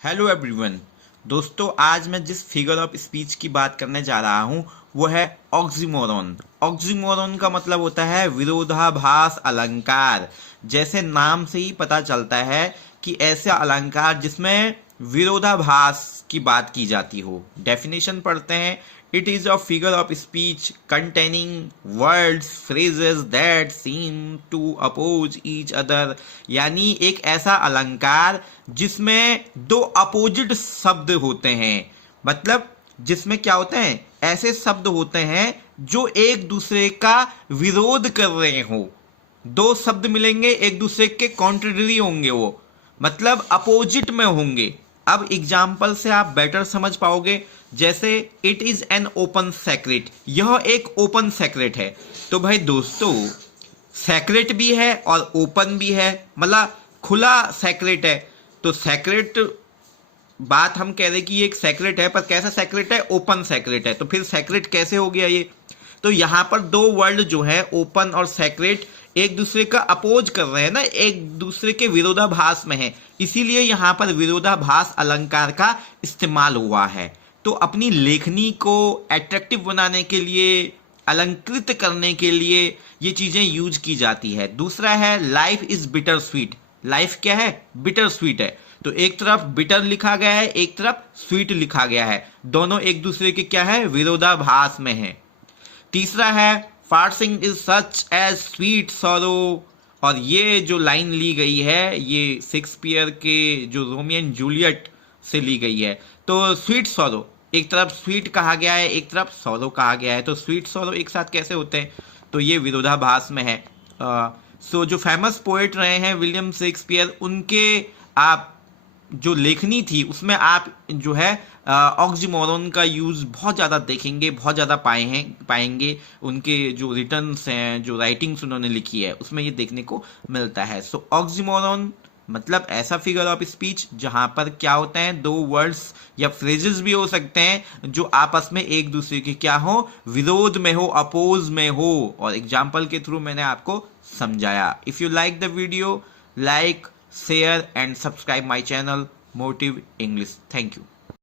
Hello everyone. दोस्तों, आज मैं जिस फिगर ऑफ स्पीच की बात करने जा रहा हूँ वो है ऑक्सीमोरॉन। ऑक्सीमोरॉन का मतलब होता है विरोधाभास अलंकार। जैसे नाम से ही पता चलता है कि ऐसा अलंकार जिसमें विरोधाभास की बात की जाती हो। डेफिनेशन पढ़ते हैं। It is a figure of speech containing words phrases that seem to oppose each other. यानी एक ऐसा अलंकार जिसमें दो अपोजिट शब्द होते हैं। मतलब जिसमें क्या होते हैं, ऐसे शब्द होते हैं जो एक दूसरे का विरोध कर रहे हो। दो शब्द मिलेंगे, एक दूसरे के कॉन्ट्रडरी होंगे, वो मतलब अपोजिट में होंगे। अब एग्जाम्पल से आप बेटर समझ पाओगे। जैसे it is an open secret, यह एक ओपन सेक्रेट है। तो भाई दोस्तों, सेक्रेट भी है और ओपन भी है, मतलब खुला सेक्रेट है। तो सेक्रेट बात हम कह रहे कि ये एक सेक्रेट है, पर कैसा सेक्रेट है? ओपन सेक्रेट है। तो फिर सेक्रेट कैसे हो गया ये? तो यहां पर दो वर्ड जो है ओपन और सेक्रेट एक दूसरे का अपोज कर रहे हैं ना, एक दूसरे के विरोधाभास में है। इसीलिए यहां पर विरोधाभास अलंकार का इस्तेमाल हुआ है। तो अपनी लेखनी को अट्रैक्टिव बनाने के लिए, अलंकृत करने के लिए ये चीजें यूज की जाती है। दूसरा है life is bitter sweet. Life क्या है? बिटर स्वीट है। तो एक तरफ बिटर लिखा गया है, एक तरफ स्वीट लिखा गया है। दोनों एक दूसरे के क्या है? विरोधाभास में है। तीसरा है parting is such as sweet sorrow. और ये जो लाइन ली गई है ये शेक्सपियर के जो रोमियो एंड जूलियट से ली गई है। तो स्वीट सॉरो, एक तरफ स्वीट कहा गया है, एक तरफ सॉरो कहा गया है। तो स्वीट सॉरो एक साथ कैसे होते हैं? तो ये विरोधाभास में है। सो जो फेमस पोएट रहे हैं विलियम शेक्सपियर, उनके आप जो लेखनी थी उसमें आप जो है ऑक्सीमोरॉन का यूज बहुत ज़्यादा देखेंगे, बहुत ज़्यादा पाएंगे। उनके जो रिटर्न्स हैं, जो राइटिंग्स उन्होंने लिखी है, उसमें ये देखने को मिलता है। सो ऑक्सीमोरॉन मतलब ऐसा फिगर ऑफ स्पीच जहां पर क्या होते हैं, दो वर्ड्स या फ्रेजेस भी हो सकते हैं जो आपस में एक दूसरे के क्या हो? विरोध में हो, अपोज में हो। और एग्जाम्पल के थ्रू मैंने आपको समझाया। If you like the video, like, share and subscribe my channel Motive English. Thank you.